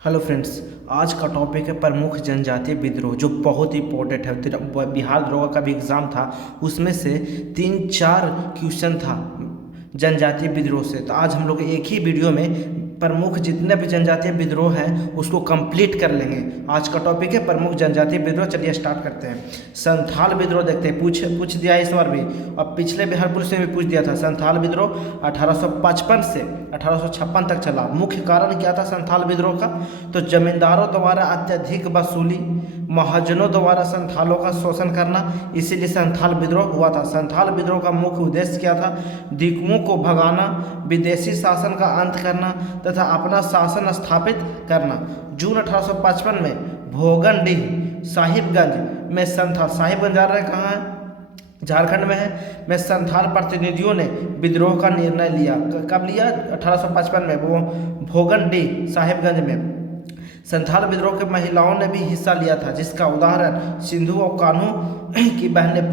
Hello friends, आज का topic है प्रमुख जनजातीय विद्रोह, जो बहुत ही इंपॉर्टेंट है। बिहार दरोगा का भी एग्ज़ाम था, उसमें से 3-4 क्वेश्चन था जनजातीय विद्रोह से। तो आज हम लोग एक ही वीडियो में प्रमुख जितने भी जनजातीय विद्रोह हैं उसको कंप्लीट कर लेंगे। आज का टॉपिक है प्रमुख जनजातीय विद्रोह। चलिए स्टार्ट करते हैं। संथाल विद्रोह देखते हैं, पूछ दिया इस बार भी, और पिछले बिहार पुलिस ने भी पूछ दिया था। संथाल विद्रोह 1855 से 1856 तक चला। मुख्य कारण क्या था संथाल विद्रोह का? तो जमींदारों द्वारा अत्यधिक वसूली, महाजनों द्वारा संथालों का शोषण करना, इसीलिए संथाल विद्रोह हुआ था। संथाल विद्रोह का मुख्य उद्देश्य क्या था? दिकुओं को भगाना, विदेशी शासन का अंत करना तथा अपना शासन स्थापित करना। जून 1855 में भोगनडीह साहिबगंज में संथाल, साहिबगंज जा रहे कहाँ है? झारखंड में है, में संथाल प्रतिनिधियों ने विद्रोह का निर्णय लिया। कब लिया? 1855 में। वो भोगनडीह साहिबगंज में संथाल विद्रोह के महिलाओं ने भी हिस्सा लिया था, जिसका उदाहरण सिंधु और कान्हू की बहनें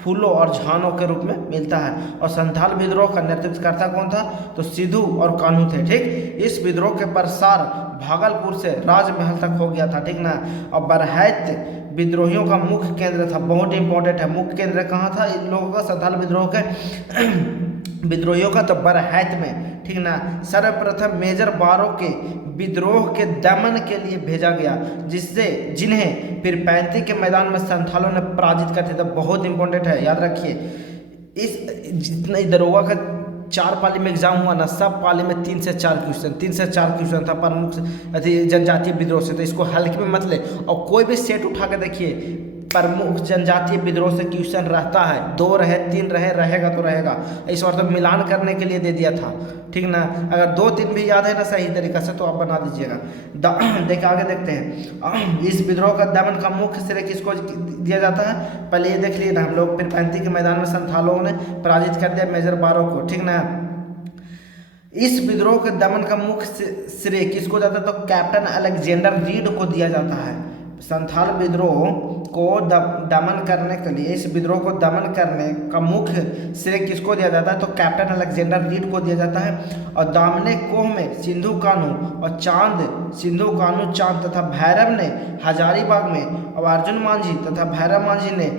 फूलों और झानों के रूप में मिलता है। और संथाल विद्रोह का नेतृत्वकर्ता कौन था? तो सिंधु और कान्हू थे। ठीक, इस विद्रोह के प्रसार भागलपुर से राजमहल तक हो गया था। ठीक ना। और बरहैत विद्रोहियों का मुख्य केंद्र था। बहुत इंपॉर्टेंट है, मुख्य केंद्र कहाँ था इन लोगों का? संथाल विद्रोह के विद्रोहियों का तो बरहैत में। ठीक ना। सर्वप्रथम मेजर बारो के विद्रोह के दमन के लिए भेजा गया, जिन्हें फिर 35 के मैदान में संथालों ने पराजित कर दिया था। बहुत इंपॉर्टेंट है, याद रखिए। इस जितने दरोगा का 4 पाली में एग्जाम हुआ ना, सब पाली में 3 से 4 क्वेश्चन था प्रमुख जनजातीय विद्रोह से। तो इसको हल्के में मत ले, और कोई भी सेट उठा के देखिए, प्रमुख जनजातीय विद्रोह से क्वेश्चन रहता है। 2 रहे, 3 रहे, रहेगा तो रहेगा। इस बार तो मिलान करने के लिए दे दिया था। ठीक ना। अगर 2-3 भी याद है ना सही तरीका से, तो आप बना दीजिएगा। देखिए आगे देखते हैं। इस विद्रोह का दमन का मुख्य श्रेय किसको दिया जाता है? पहले ये देख लिए ना हम लोग। फिर 35 के मैदान में संथालों ने पराजित कर दिया मेजर बारो को। ठीक ना। इस विद्रोह के दमन का मुख्य श्रेय किसको जाता है? तो कैप्टन अलेक्जेंडर रीड को दिया जाता है। संथाल विद्रोह को दमन करने के लिए, इस विद्रोह को दमन करने का मुख्य श्रेय किसको दिया जाता है? तो कैप्टन अलेक्जेंडर रीड को दिया जाता है। और दामने कोह में सिंधु कान्हू चांद तथा भैरव ने हजारीबाग में, और अर्जुन मांझी तथा भैरव मांझी ने,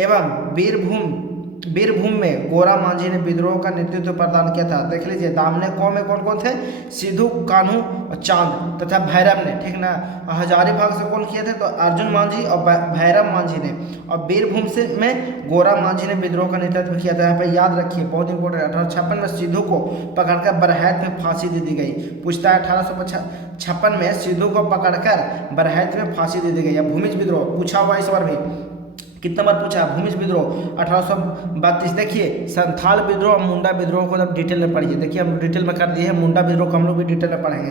एवं वीरभूम में गोरा मांझी ने विद्रोह का नेतृत्व प्रदान किया था। देख लीजिए, दामने कौम में कौन कौन थे? सिंधु कान्हू और चांद तथा भैरव ने। ठीक ना। हजारीबाग से कौन किए थे? तो अर्जुन मांझी और भैरव मांझी ने। और वीरभूम से में गोरा मांझी ने विद्रोह का नेतृत्व किया था। यहाँ पे याद रखिए, बहुत इंपॉर्टेंट। 1856 में सिंधु को पकड़कर बरहैत में फांसी दे दी गई। पूछता है 1856 में सिंधु को पकड़कर बरहैत में फांसी दे दी गई। अब भूमिज विद्रोह पूछा हुआ इस बार भी, कितना बार पूछा? भूमिज विद्रोह 1832। देखिए, संथाल विद्रोह और मुंडा विद्रोह को जब डिटेल में पढ़िए। देखिए हम डिटेल में कर दिए हैं, मुंडा विद्रोह को हम लोग भी डिटेल में पढ़ेंगे।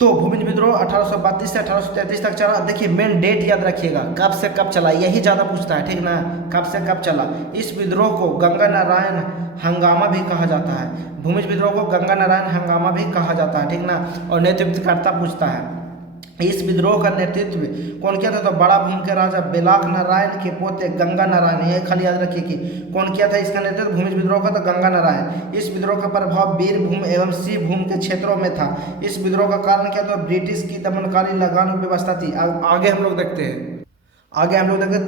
तो भूमिज विद्रोह 1832 से 1833 तक चला। देखिए मेन डेट याद रखिएगा, कब से कब चला, यही ज़्यादा पूछता है। ठीक ना। कब से कब चला? इस विद्रोह को गंगा नारायण हंगामा भी कहा जाता है। भूमिज विद्रोह को गंगा नारायण हंगामा भी कहा जाता है। ठीक ना। और नेतृत्वकर्ता पूछता है, इस विद्रोह का नेतृत्व कौन किया था? तो बड़ा भूम के राजा बेलाख नारायण के पोते गंगा नारायण। ये खाली याद रखिए कि कौन किया था इसका नेतृत्व भूमिज विद्रोह का? तो गंगा नारायण। इस विद्रोह का प्रभाव वीरभूम एवं शिवभूम के क्षेत्रों में था। इस विद्रोह का कारण क्या था? ब्रिटिश की दमनकारी लगान व्यवस्था थी। आगे हम लोग देखते हैं।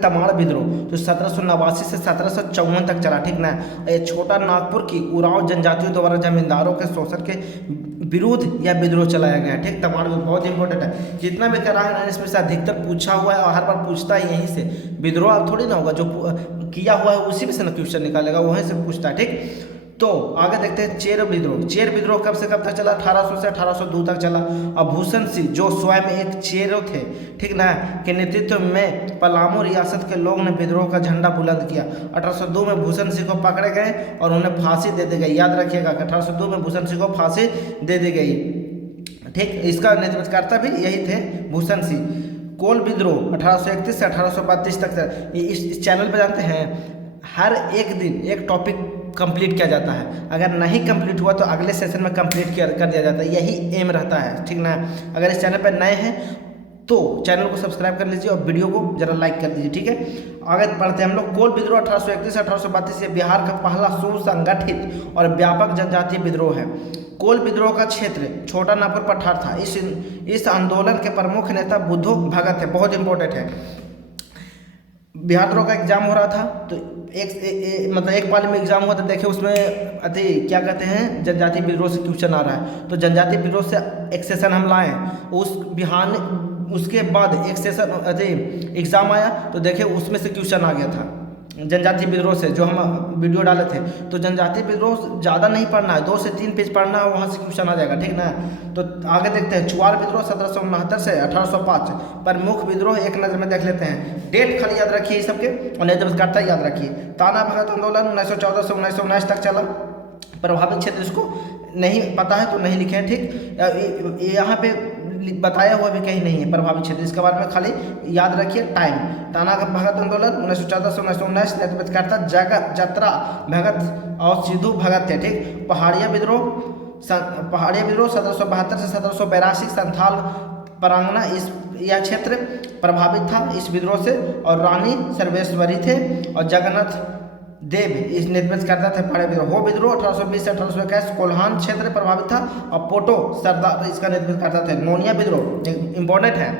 तमाड़ विद्रोह, जो 1789 से 1754 तक चला। ठीक ना। ये छोटा नागपुर की उरांव जनजातियों द्वारा जमींदारों के शोषण के विरुद्ध यह विद्रोह चलाया गया। ठीक, तमाड़ विद्रोह बहुत इंपॉर्टेंट है। जितना भी करा है ना, इसमें से अधिकतर पूछा हुआ है और हर बार पूछता है यहीं से। विद्रोह अब थोड़ी ना होगा, जो किया हुआ है उसी में से ना क्वेश्चन निकालेगा, वहीं से पूछता है। ठीक, तो आगे देखते हैं चेर विद्रोह। चेर विद्रोह कब से कब तक चला? 1800 से 1802 तक चला। और भूषण सिंह, जो स्वयं एक चेरो थे, ठीक ना, के नेतृत्व में पलामू रियासत के लोग ने विद्रोह का झंडा बुलंद किया। 1802 में भूषण सिंह को पकड़े गए और उन्हें फांसी दे दी गई। याद रखिएगा कि 1802 में भूषण सिंह को फांसी दे दी गई। ठीक, इसका नेतृत्वकर्ता भी यही थे, भूषण सिंह। कोल विद्रोह 1831 से 1832 तक। इस चैनल पर जानते हैं हर एक दिन एक टॉपिक कंप्लीट किया जाता है। अगर नहीं कंप्लीट हुआ तो अगले सेशन में कंप्लीट कर दिया जाता है। यही एम रहता है। ठीक ना। अगर इस चैनल पर नए हैं तो चैनल को सब्सक्राइब कर लीजिए और वीडियो को जरा लाइक कर दीजिए, ठीक है। आगे बढ़ते हैं हम लोग। कोल विद्रोह 1831-1832 ये बिहार का पहला सुसंगठित और व्यापक जनजातीय विद्रोह है। कोल विद्रोह का क्षेत्र छोटा नागपुर पठार था। इस आंदोलन के प्रमुख नेता बुद्धो भगत है, बहुत इंपॉर्टेंट है। बिहार विद्रोह का एग्जाम हो रहा था, तो मतलब एक पाली में एग्जाम हुआ था, देखिए उसमें क्या कहते हैं, जनजातीय विद्रोह से क्वेश्चन आ रहा है। तो जनजातीय विद्रोह से एक सेशन हम लाए, उस बिहार उसके बाद एक सेशन एग्जाम आया, तो देखिए उसमें से क्वेश्चन आ गया था जनजातीय विद्रोह से, जो हम वीडियो डाले थे। तो जनजातीय विद्रोह ज़्यादा नहीं पढ़ना है, 2 से 3 पेज पढ़ना है, वहाँ से क्वेश्चन आ जाएगा, ठीक ना। तो आगे देखते हैं। चुआर विद्रोह 1769 से 1805 प्रमुख विद्रोह एक नज़र में देख लेते हैं। डेट खाली याद रखिए सबके, और नेतृत्वकर्ता याद रखिए। ताना भगत आंदोलन 1914 से 1919 तक चला। प्रभावित क्षेत्र इसको नहीं पता है तो नहीं लिखे हैं, ठीक। यहाँ पे बताया हुआ भी कहीं नहीं है प्रभावित क्षेत्र, इसके बारे में खाली याद रखिए टाइम। ताना भगत आंदोलन 1914 से 1919 नेतृत्वकर्ता जत्रा भगत और सिद्धू भगत थे, ठीक। पहाड़िया विद्रोह 1772 से 1782 संथाल परांगना यह क्षेत्र प्रभावित था इस विद्रोह से, और रानी सर्वेश्वरी थे और जगन्नाथ देव इस नेतृत्व करता थे पहाड़ी विद्रोह। हो विद्रोह 1820 से 1821 कोल्हान क्षेत्र प्रभावित था, और पोटो सरदार इसका नेतृत्व करता थे। नोनिया विद्रोह इंपॉर्टेंट है,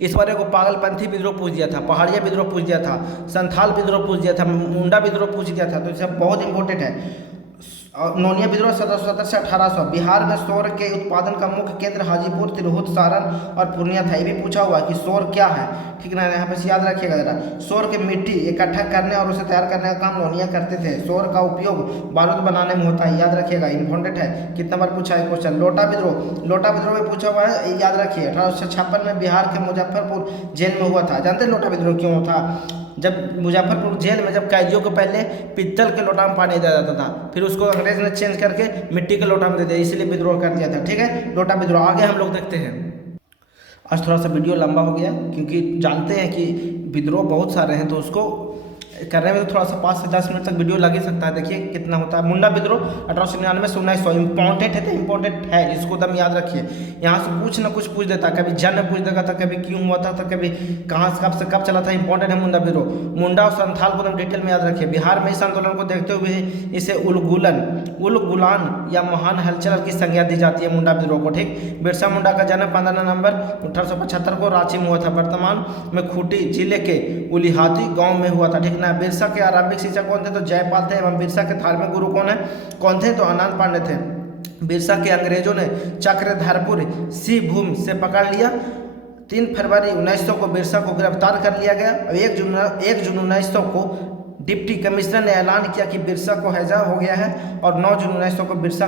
इस बार को पागलपंथी विद्रोह पूछ दिया था, पहाड़िया विद्रोह पूछ दिया था, संथाल विद्रोह पूछ दिया था, मुंडा विद्रोह पूछ दिया था, तो ये सब बहुत इंपॉर्टेंट है। नोनिया विद्रोह 1770 से 1800 बिहार में सौर के उत्पादन का मुख्य केंद्र हाजीपुर, तिरहुत, सारण और पूर्णिया था। ये भी पूछा हुआ कि सौर क्या है, ठीक ना, यहाँ पे याद रखिएगा जरा। सौर की मिट्टी इकट्ठा करने और उसे तैयार करने का काम नोनिया करते थे। सौर का उपयोग बारूद बनाने में होता है, याद रखिएगा, इंपॉर्टेंट है। कितना बार पूछा है क्वेश्चन। लोटा विद्रोह में पूछा हुआ है, याद रखिए। 1856 में बिहार के मुजफ्फरपुर जेल में हुआ था। जानते हैं लोटा विद्रोह क्यों था? जब मुजफ्फरपुर जेल में जब कैदियों को पहले पित्तल के लोटा में पानी दिया जाता था, फिर उसको अंग्रेज ने चेंज करके मिट्टी के लोटा में दे दिया, इसीलिए विद्रोह कर दिया था, ठीक है। लोटा विद्रोह आगे हम लोग देखते हैं। आज थोड़ा सा वीडियो लंबा हो गया, क्योंकि जानते हैं कि विद्रोह बहुत सारे हैं, तो उसको करने में तो थोड़ा सा 5 से 10 मिनट तक वीडियो लग ही सकता है। देखिए कितना होता है। मुंडा विद्रोह 1899 से 1900 इंपॉर्टेंट है, तो इंपॉर्टेंट है, इसको दम याद रखिए। यहाँ से कुछ ना कुछ पूछ देता, कभी जन्म पूछ देगा था, कभी क्यों हुआ था, तो कभी कहाँ से कब चला था। इंपॉर्टेंट है मुंडा विद्रोह। मुंडा और संथाल को दम डिटेल में याद रखिए। बिहार में इस आंदोलन को देखते हुए इसे उलगुलान या महान हलचल की संज्ञा दी जाती है मुंडा विद्रोह को, ठीक। बिरसा मुंडा का जन्म 15 नवंबर 1875 को रांची में हुआ था। वर्तमान में खूंटी जिले के उलिहाती गांव में हुआ था, ठीक ना। बिरसा के आरंभिक शिक्षक कौन थे? तो जयपाल थे। एवं बिरसा के धार्मिक गुरु कौन थे? तो आनंद पांडे थे। बिरसा के अंग्रेजों ने चक्रधरपुर सी भूमि से पकड़ लिया। 3 फरवरी 1900 को बिरसा को गिरफ्तार कर लिया गया। 1 जून 1900 को डिप्टी कमिश्नर ने ऐलान किया कि बिरसा को हैजा हो गया है, और 9 जून 1900 को बिरसा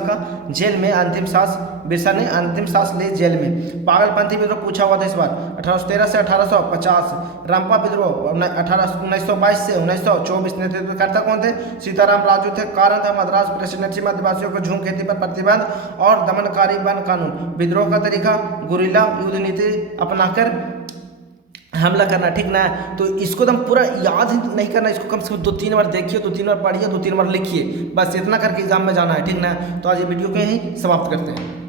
ने अंतिम सांस ली जेल में। पागलपंथी विद्रोह पूछा हुआ था इस बार 1813 से 1850। रंपा विद्रोह 1922 से 1924 नेतृत्वकर्ता कौन थे? सीताराम राजू थे। कारण था मद्रास प्रेसिडेंसी में आदिवासियों को झूम खेती पर प्रतिबंध और दमनकारी वन कानून। विद्रोह का तरीका गुरिल्ला युद्ध नीति अपनाकर हमला करना, ठीक ना। तो इसको तो हम पूरा याद नहीं करना, इसको कम से कम 2-3 बार देखिए, 2-3 बार पढ़िए, 2-3 बार लिखिए, बस इतना करके एग्जाम में जाना है, ठीक ना। तो आज ये वीडियो को यहीं समाप्त करते हैं।